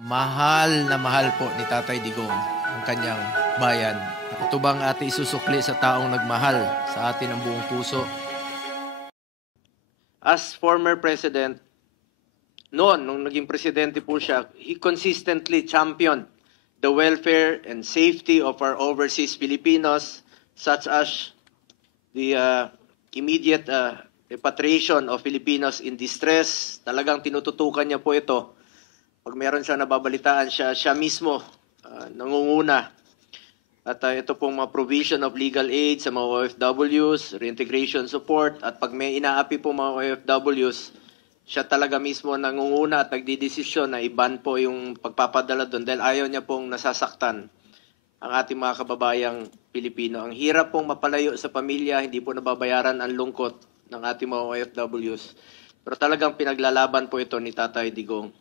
Mahal na mahal po ni Tatay Digong ang kanyang bayan. Ito bang ating isusukli sa taong nagmahal sa atin ng buong puso? As former president, nung naging presidente po siya, he consistently championed the welfare and safety of our overseas Filipinos, such as the immediate repatriation of Filipinos in distress. Talagang tinututukan niya po ito. Pag meron siya nababalitaan, siya mismo nangunguna. At ito pong mga provision of legal aid sa mga OFWs, reintegration support, at pag may inaapi po mga OFWs, siya talaga mismo nangunguna at nagdidesisyon na i-ban po yung pagpapadala doon dahil ayaw niya pong nasasaktan ang ating mga kababayang Pilipino. Ang hirap pong mapalayo sa pamilya, hindi po nababayaran ang lungkot ng ating mga OFWs. Pero talagang pinaglalaban po ito ni Tatay Digong.